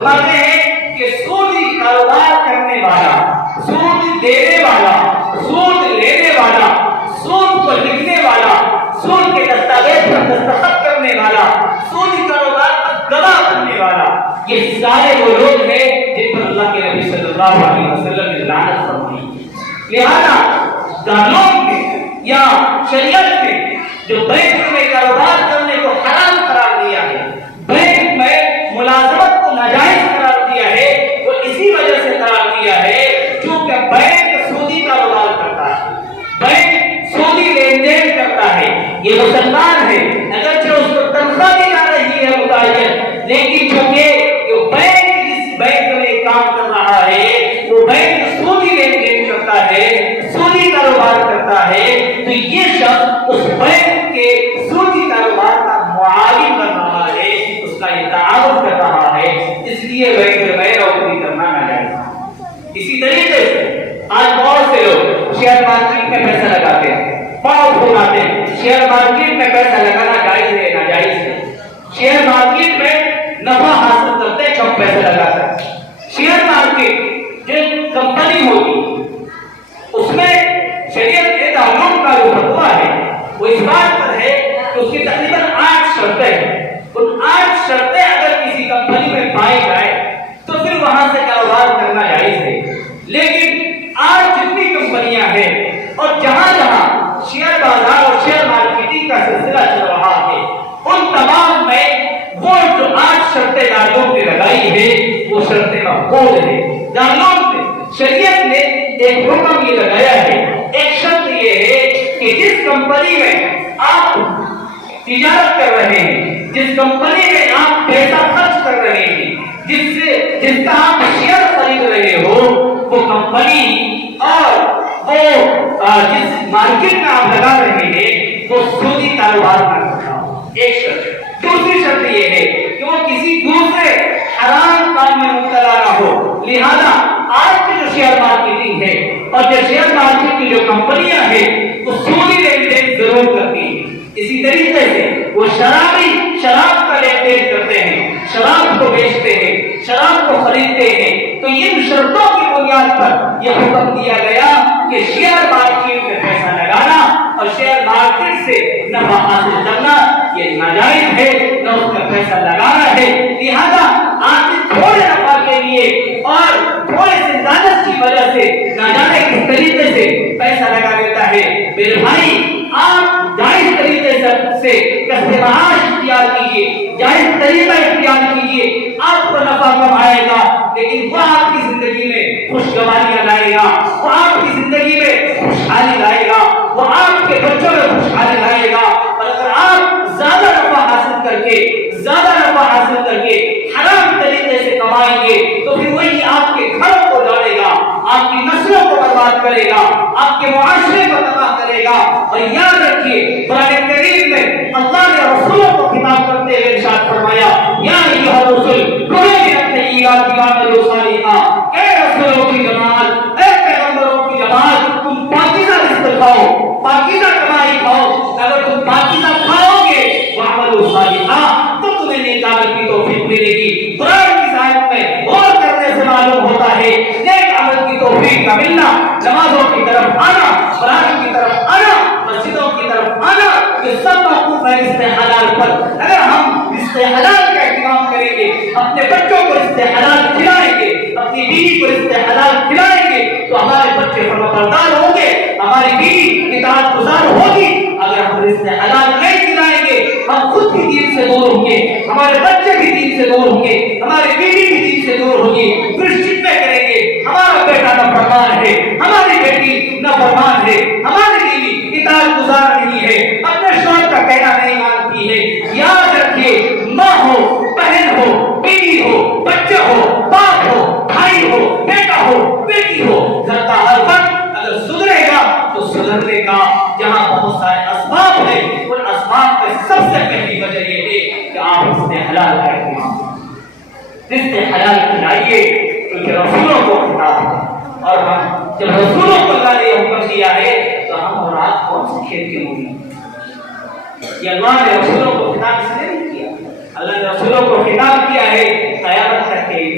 فرماتے ہیں کہ سودی کاروبار کرنے والا، سود دینے والا، سود لینے والا، سود کو لکھنے والا، سود کے دستاویز پر دستخط کرنے والا، سودی کاروبار پر گواہ کرنے والا، یہ سارے وہ لوگ ہیں جن پر اللہ کے نبی صلی اللہ علیہ وسلم نے لعنت فرمائی۔ لہذا قانون میں یا شریعت میں جو بینک میں کاروبار کرنے کو حرام قرار دیا ہے، بینک میں ملازمت کو ناجائز قرار دیا ہے، وہ اسی وجہ سے قرار دیا ہے کیونکہ بینک سودی کاروبار کرتا ہے، بینک سودی لین دین کرتا ہے۔ یہ مسلمان ہے، اگرچہ اس کو تنخواہ بھی نہ رہی ہے متعین، لیکن چونکہ بینک جس بینک میں کام کر رہا ہے وہ بینک سودی لین دین کرتا ہے، سودی کاروبار کرتا ہے، تو یہ شخص اس بینک کے سودی کاروبار کا معاون کر رہا ہے، اس کا یہ تعاون کر رہا ہے، اس لیے بینک میں نوکری کرنا ناجائز ہے۔ اسی طریقے سے آج بہت سے لوگ شیئر مارکیٹ میں پیسہ لگاتے ہیں، بہت لوگ آتے ہیں شیئر مارکیٹ میں پیسہ لگانا جائز ہے ناجائز ہے۔ شیئر مارکیٹ میں نفع حاصل کرتے ہیں، کم پیسہ لگاتا ہے۔ شیئر مارکیٹ جو کمپنی ہوگی اس میں شریعت کے علوم کا جو فتویٰ ہے وہ اس بات پر ہے کہ اس کی تقریباً 8 شرطیں ہیں۔ ان 8 شرطیں اگر کسی کمپنی میں پائی جائے تو پھر وہاں سے کاروبار کرنا جائز ہے۔ لیکن آج جتنی کمپنیاں ہیں اور جہاں جہاں شیئر بازار اور شیئر مارکیٹنگ کا سلسلہ چل رہا ہے، ان تمام میں وہ جو 8 شرطیں دارالعلوم نے لگائی ہے وہ شرطیں محفوظ ہیں۔ دارالعلوم نے شریعت نے ایک حکم یہ لگایا ہے، ایک شرط یہ ہے کہ جس کمپنی میں آپ تجارت کر رہے ہیں، جس کمپنی میں آپ پیسہ خرچ کر رہے ہیں، جس کا آپ شیئر خرید رہے ہو، وہ کمپنی اور وہ جس مارکیٹ میں آپ لگا رہے ہیں وہ سودی کاروبار نہ کرنا ہو، ایک شرط۔ دوسری شرط یہ ہے کہ وہ کسی دوسرے حرام کام میں مبتلا نہ ہو۔ لہذا آج کی جو شیئر مارکیٹنگ ہے اور جو شیئر مارکیٹ کی جو کمپنیاں ہیں وہ سودی لین دین ضرور کرتی ہیں۔ اسی طریقے سے وہ شراب کا لین دین کرتے ہیں، شراب کو بیچتے ہیں، شراب کو خریدتے ہیں۔ تو ان شرطوں کی بنیاد پر یہ حکم دیا گیا کہ شیئر مارکیٹ میں پیسہ لگانا اور شیئر مارکیٹ سے نفع حاصل کرنا یہ ناجائز ہے، نہ اس کا پیسہ لگانا ہے۔ لہذا آدمی تھوڑے نفع کے لیے اور تھوڑے سے لالچ کی وجہ سے نہ جانے کس طریقے سے پیسہ لگا دیتا ہے۔ میرے بھائی، آپ جائز طریقے سے کسب معاش اختیار کیجیے، جائز طریقہ اختیار کیجیے، آپ کو نفع کم آئے گا، لیکن وہ آپ کی زندگی میں خوشگواریاں لائے گا، وہ آپ کی زندگی میں خوشحالی لائے گا، وہ آپ کے بچوں میں خوشحالی لائے گا۔ اور اگر آپ زیادہ نفع حاصل کر کے حرام طریقے سے کمائیں گے تو پھر وہی آپ کے گھروں کو جاڑے گا، آپ کی نسلوں کو برباد کرے گا، آپ کے معاشرے کو تباہ کرے گا۔ اور یاد رکھیے، قرآن کریم میں اللہ نے رسولوں کو خطاب کرتے ہوئے ارشاد فرمایا، یا ایھا الرسل کلوا من الطیبات واعملوا صالحا، اے رسولوں کی جماعت، اے پیغمبروں کی جماعت، تم پاکیزہ رزق کھاؤ، پاکیزہ کمائی کھاؤ۔ اگر تم پاکیزہ کھاؤ گے واعملوا صالحا تو تمہیں نیک عمل کی توفیق ملے گی۔ قرآن کی آیت میں غور کرنے سے معلوم ہوتا ہے نیک عمل کی توفیق کا ملنا، نمازوں کی طرف آنا، قرآن کی طرف آنا، مسجدوں کی طرف آنا، یہ سب موقوف ہے رزق حلال پر۔ اگر ہم رزق حلال کا اہتمام کریں گے، اپنے بچوں کو رزق حلال کھلائیں گے، اپنی بیوی کو رزق حلال کھلائیں گے تو ہمارے بچے فرمانبردار ہوں گے، ہماری بیوی اطاعت گزار ہوگی۔ اگر ہم رزق حلال نہیں کھلائیں گے، ہم خود بھی دین سے دور ہوں گے، ہمارے بچے بھی دین سے دور ہوں گے، ہماری بیوی بھی دین سے دور ہوگی، پھر شکوے کریں گے ہمارا بیٹا نافرمان ہے، ہماری بیٹی نافرمان ہے، ہماری بیوی اطاعت گزار نہیں ہے، اپنے شوہر کا کہنا نہیں مانتی ہے۔ یاد رکھیے، ماں ہو، بہن ہو، بیوی ہو، بچے ہو، باپ ہو، بھائی ہو، بیٹا ہو، بیٹی ہو، گھر کا ہر فرد اگر سدھرے گا تو سدھرنے کا جہاں بہت سارے اسباب ہیں، ان اسباب میں سب سے پہلی وجہ یہ ہے کہ آپ رزق حلال کا اہتمام کریں، رزق حلال کھلائیے، کیونکہ رسولوں کو خطاب ہے، اور ہم جب رسولوں کو اللہ نے حکم دیا ہے تو ہم اور آپ کون سے کھیت کے مولی؟ یہ اللہ نے رسولوں کو خطاب اس لیے نہیں کیا، اللہ نے رسولوں کو خطاب کیا ہے قیامت تک کے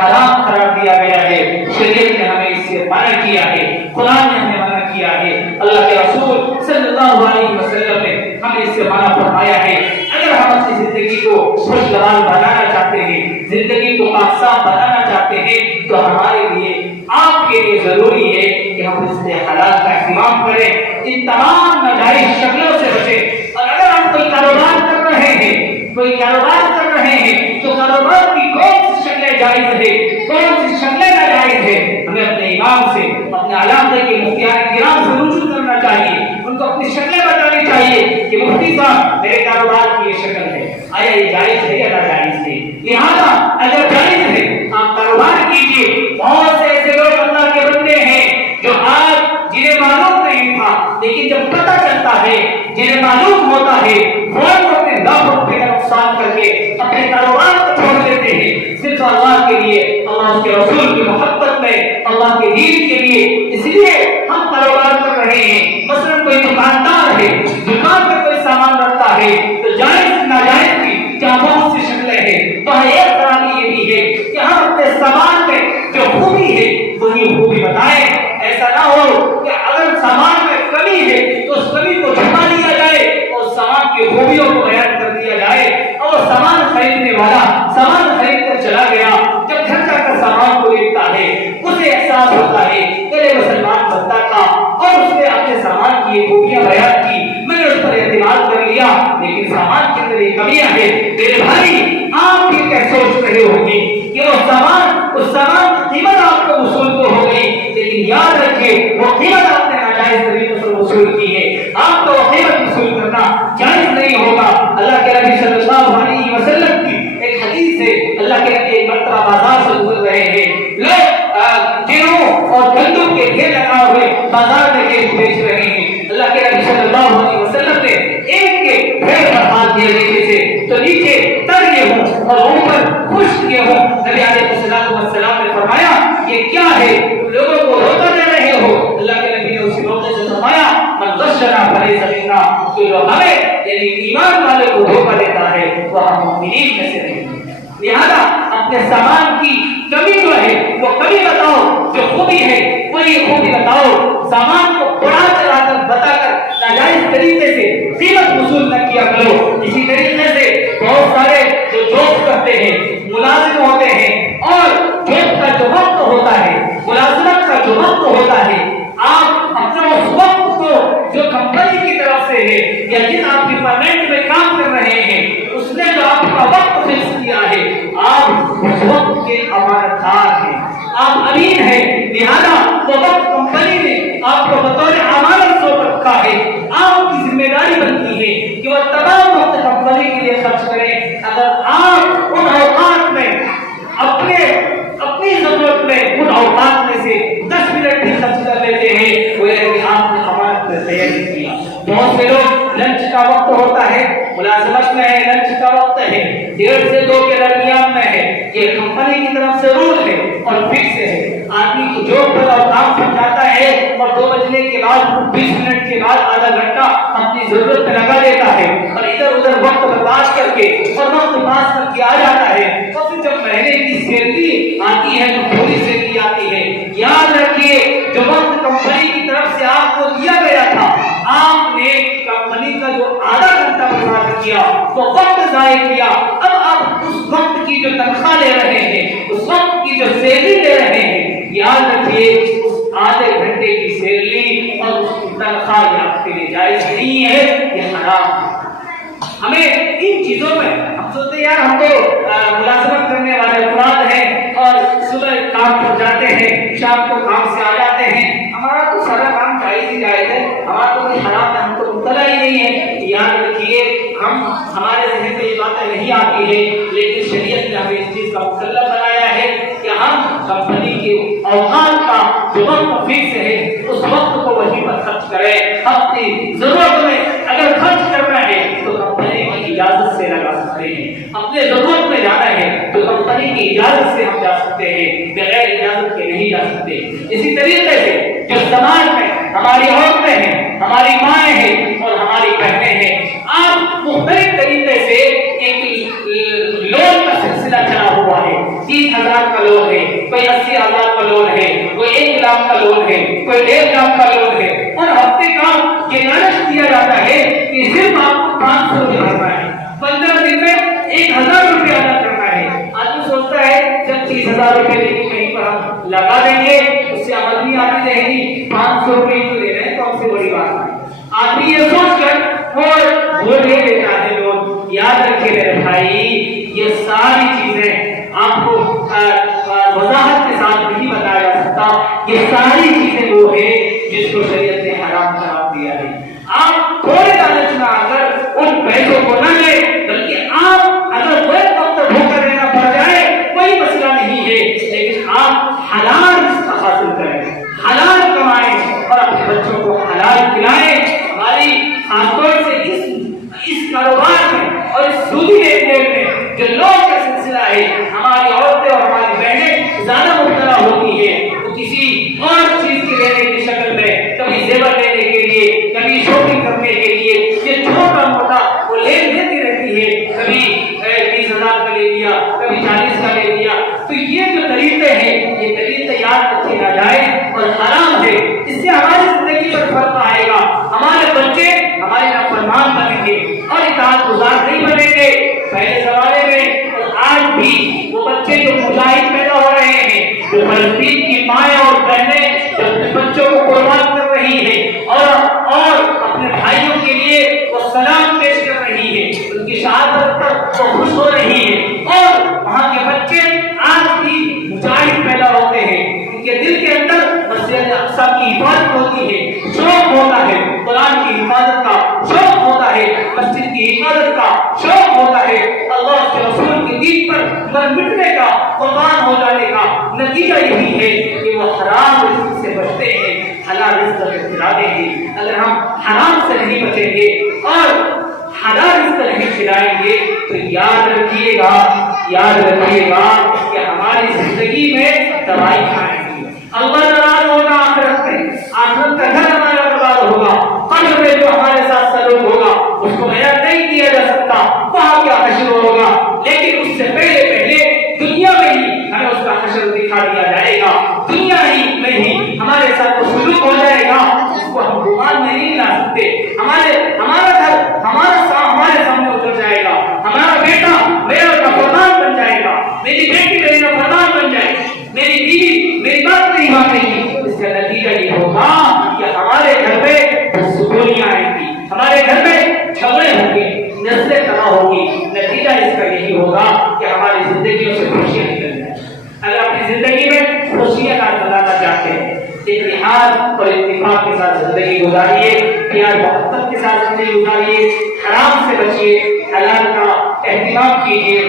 حرام قرار دیا گیا ہے، شریعت نے ہمیں اس سے منع کیا ہے، قرآن نے ہمیں منع کیا ہے، اللہ کے رسول صلی اللہ علیہ وسلم نے ہمیں اس سے منع فرمایا ہے۔ اگر ہم اپنی زندگی کو خوشگوار بنانا چاہتے ہیں، زندگی کو پاکصاف بنانا چاہتے ہیں، تو ہمارے لیے آپ کے لیے ضروری ہے کہ ہم رزق حلال کا اہتمام کریں، ان تمام ناجائز شکلوں سے بچیں۔ اور اگر ہم کوئی کاروبار کر رہے ہیں، تو کاروبار کی کون سی شکلیں جائز ہے، کون سی شکلیں ناجائز ہے، ہمیں اپنے امام سے، اپنے علاقے کے مفتیان کرام سے رجوع کرنا چاہیے، ان کو اپنی شکلیں بتانی چاہیے کہ مفتی صاحب میرے کاروبار کی یہ شکل ہے، آیا یہ جائز ہے یا ناجائز ہے؟ لہٰذا اگر جائز ہے آپ کاروبار کیجیے۔ بہت سے ایسے لوگ اللہ کے بندے ہیں جو آج جنہیں معلوم نہیں تھا، لیکن جب پتہ چلتا ہے، جنہیں معلوم ہوتا ہے، فوراً اپنے لاکھوں روپے کا نقصان کر کے اپنے کاروبار کو چھوڑ دیتے ہیں، صرف اللہ کے لیے، اللہ کے رسول کی محبت میں، اللہ کے دین کے لیے۔ اس لیے ہم کاروبار کر رہے ہیں۔ مثلاً کوئی دکاندار ہے، دکان پر کوئی سامان رکھتا ہے، تو جائز ناجائز کی جہاں بہت سی شکلیں ہیں، تو ایک خرابی یہ بھی ہے کہ ہم اپنے سامان میں جو خوبی ہے وہی خوبی بتائیں۔ ایسا نہ ہو کہ اگر سامان میں کمی ہے تو اس کمی کو چھپا لیا جائے اور سامان کی خوبیوں کو بیان کر دیا جائے، اور سامان خریدنے والا سامان خرید کر چلا گیا، جب گھر جا کر سامان کو دیکھتا ہے اسے احساس ہوتا ہے کہ یہ مسلمان بندہ تھا اور اس نے اپنے سامان کی خوبیاں بیان کی، میں نے اس پر اعتماد کر لیا، لیکن سامان کے اندر یہ کمیاں ہیں۔ میرے بھائی، آپ بھی کیا سوچ رہے ہوں گے کہ اس سامان کی قیمت آپ کو وصول تو ہو گئی، لیکن یاد رکھیے وہ قیمت آپ نے ناجائز طریقے سے وصول کی ہے، آپ کو وہ قیمت وصول کرنا جائز نہیں ہوگا۔ اللہ کے نبی صلی اللہ علیہ وسلم کی ایک حدیث ہے، اللہ کے نبی ایک مرتبہ بازار سے گزر رہے ہیں، لوگ گیہوں اور گندم کے ڈھیر لگا ہوئے بازار میں گیہوں بیچ رہے ہیں۔ اللہ کے نبی صلی اللہ علیہ وسلم نے ایک کے ڈھیر پر ہاتھ دیا نیچے سے، تو نیچے تر گیہوں اور اوپر خشک گیہوں۔ نبی علیہ السلام نے فرمایا یہ کیا ہے، لوگوں کو دھوکہ دے رہے ہو؟ اللہ کے نبی نے اسی موقع سے فرمایا من غشنا فلیس منا، جو ہمیں یعنی ایمان والے کو دھوکہ دیتا ہے وہ ہم مومنین میں سے نہیں۔ لہذا اپنے سامان کی کمی جو ہے وہ کمی بتاؤ، جو خوبی ہے وہی خوبی بتاؤ، سامان کو اڑا چلا کر بتا کر ناجائز طریقے سے قیمت وصول نہ کیا کرو۔ اسی طریقے سے بہت سارے جو جاب کرتے ہیں، ملازم ہوتے ہیں، اور جاب کا جو وقت ہوتا ہے، ملازمت کا جو وقت ہوتا ہے، آپ اپنے اس وقت کو جو کمپنی کی طرف سے ہے یا جن آپ ڈپارٹمنٹ میں کام کر رہے ہیں اس نے جو آپ کا وقت فکس کیا ہے، آپ اس وقت کے امانت دار ہیں، آپ امین ہیں۔ لہذا وہ وقت کمپنی نے آپ کو بطور امانت سونپ رکھا ہے، آپ کی ذمہ داری بنتی ہے کہ وہ تمام وقت کمپنی کے لیے خرچ کریں۔ اگر آپ ان اوقات میں اپنی ضرورت میں ان اوقات میں سے 10 منٹ بھی خرچ کر لیتے ہیں، وہ یہ کہ آپ نے امانت میں تیاری کیا۔ بہت سے لوگ لنچ کا وقت ہوتا ہے، ملازمت میں ہے، لنچ کا وقت ہے 1:30 سے 2 کے درمیان میں ہے، یہ کمپنی کی طرف سے رول ہے اور فکس ہے۔ آدمی کو جو پر اور کام سمجھاتا ہے اور 2 بجنے کے بعد 20 منٹ کے بعد آدھا گھنٹہ اپنی ضرورت میں لگا دیتا ہے اور ادھر ادھر وقت برباد کر کے اور وقت پاس کر کے آ جاتا ہے، اور پھر جب مہینے کی سیلری آتی ہے تو پوری سیلری آتی ہے۔ یاد رکھیے جو وقت کمپنی کی طرف سے آپ کو دیا گیا تھا، آپ نے کمپنی کا جو آدھا گھنٹہ برباد کیا، وہ وقت ضائع کیا، اب آپ اس وقت کی جو تنخواہ لے رہے ہیں، اس وقت کی جو سیلری لے رہے ہیں، یاد رکھیے اس آدھے گھنٹے کی سیلری اور اس کی تنخواہ یہ آپ کے لیے جائز نہیں ہے، یہ حرام ہے۔ ہمیں ان چیزوں میں ہم سوچتے ہیں یار ہم تو ملازمت کرنے والے افراد ہیں اور صبح کام پر جاتے ہیں، شام کو کام سے آ جاتے ہیں، ہمارا تو سارا کام جائز ہی جائز ہے، ہمارا تو کوئی حرام ہے، ہم تو مبتلا ہی نہیں ہے۔ یاد رکھیے ہمارے ذہن میں یہ باتیں نہیں آتی ہے، لیکن شریعت نے ہمیں اس چیز کا مکلف بنایا ہے کہ ہم کمپنی کے اوقات کا جو وقت فکس ہے اس وقت کو وہیں پر خرچ کریں۔ اپنی ضرورت میں اگر خرچ کرنا ہے تو کمپنی کی اجازت سے لگا سکتے ہیں، اپنے ضرورت میں جانا ہے تو کمپنی کی اجازت سے ہم جا سکتے ہیں، بغیر اجازت کے نہیں جا سکتے۔ اسی طریقے سے جو سماج میں ہماری عورتیں ہیں، ہماری مائیں ہیں اور ہماری بہنیں ہیں، آپ مختلف طریقے سے ایک لون کا سلسلہ چلا ہوا ہے، 30,000 کا لون ہے، کوئی 80,000 کا لون ہے، کوئی 1 لاکھ کا لون ہے، کوئی 1.5 لاکھ کا لون ہے، اور ہفتے کا یہ لالچ دیا جاتا ہے کہ صرف آپ کو 500 روپے بھرنا ہے، 15 دن میں 1,000 روپے ادا کرنا ہے۔ آدمی سوچتا ہے جب 30,000 روپے لے کے کہیں پر ہم لگا دیں گے اس سے آمدنی آتی رہے گی، 500 روپے تو لے رہے ہیں تو ہم سے بڑی بات ہے۔ آدمی یہ سوچ کر وہ لے لیتا ہے لون۔ یاد رکھے میرے بھائی، یہ ساری چیزیں آپ کو وضاحت کے ساتھ نہیں بتایا جا سکتا، یہ ساری چیزیں وہ ہے جس کو شریعت نے حرام قرار دیا ہے۔ آپ تھوڑے لالچ میں آ کر ان پیسوں کو نہ لیں، بلکہ آپ اگر وہ وقت بھوکا رہنا پڑ جائے کوئی مسئلہ نہیں ہے، لیکن آپ حلال رزق حاصل کریں، حلال کمائیں اور اپنے بچوں کو حلال کھلائیں۔ ہماری خاص طور سے اس کاروبار میں اور اس سودی لین دین میں جو لوگ کا سلسلہ ہے، ہماری عورتیں اور ہماری بہنیں زیادہ مبتلا ہوتی ہے، تو کسی اور چیز کے لینے کی شکل میں، کبھی زیور لینے کے لیے، کبھی شاپنگ کرنے کے لیے، یہ چھوٹا موٹا وہ لین دیتی رہتی ہے، کبھی 30,000 کا لے لیا، کبھی 40 کا لے لیا۔ تو یہ جو طریقے ہیں یہ طریقے یاد رکھے نہ جائیں اور حرام ہے، اس سے ہماری زندگی پر فرق آئے گا، ہمارے بچے ہمارے نافرمان بنیں گے اور اطاعت گزار نہیں بنیں گے۔ پہلے زمانے میں اور آج بھی وہ بچے جو مجاہد پیدا ہو رہے ہیں، جو فلسطین کی مائیں اور بہنیں جو اپنے بچوں کو قربان کر رہی ہیں اور اپنے بھائیوں کے لیے وہ سلام پیش کر رہی ہے، ان کی شہادت پر وہ خوش ہو رہی ہے، اور وہاں کے بچے آج بھی مجاہد پیدا ہوتے ہیں، ان کے دل کے اندر مسجد اقصی کی حفاظت ہوتی ہے، شوق ہوتا ہے، قرآن کی حفاظت کا شوق ہوتا ہے، مسجد کی حفاظت کا شوق ہوتا ہے، اللہ کے رسول کے دین پر مر مٹنے کا، قربان ہو جانے کا نتیجہ یہی ہے کہ وہ حرام رزق سے بچتے ہیں، حلال رزق سے کھلاتے ہیں۔ اگر ہم حرام سے نہیں بچیں گے اور حلال رزق نہیں کھلائیں گے تو یاد رکھیے گا کہ ہماری زندگی میں تباہی آئے گی، اللہ ناراض ہوگا، آخرت کا گھر ہمارا برباد ہوگا، قبر میں جو ہمارے ساتھ سلوک ہوگا اس کو بیان نہیں کیا جا سکتا، وہاں کیا حشر ہوگا، لیکن اس سے پہلے دنیا میں ہی ہمیں اس کا حشر دکھا دیا جائے گا، دنیا ہی میں ہی ہمارے ساتھ وہ سلوک ہو جائے گا اس کو ہم گمان میں نہیں لا سکتے۔ ہمارا گھر ہمارے سامنے اتر جائے گا، ہمارا بیٹا میرا نافرمان بن جائے گا، میری بیٹی میری نافرمان بن جائے گی، میری بیوی میری بات نہیں مانے گی۔ اس کا نتیجہ یہ ہوگا کہ ہمارے گھر میں سکونیاں آئیں گی، ہمارے گھر میں جھگڑے ہوں گے، نسلیں تباہ ہوگی، نتیجہ اس کا یہی ہوگا کہ ہماری زندگیوں سے خوشیاں نکل جائیں۔ اگر اپنی زندگی میں خوشیاں لانا چاہتے ہیں، اتحاد اور اتفاق کے ساتھ زندگی گزاریے، پیار محبت کے ساتھ زندگی گزاریے، حرام سے بچیے، حلال کا اہتمام کیجیے۔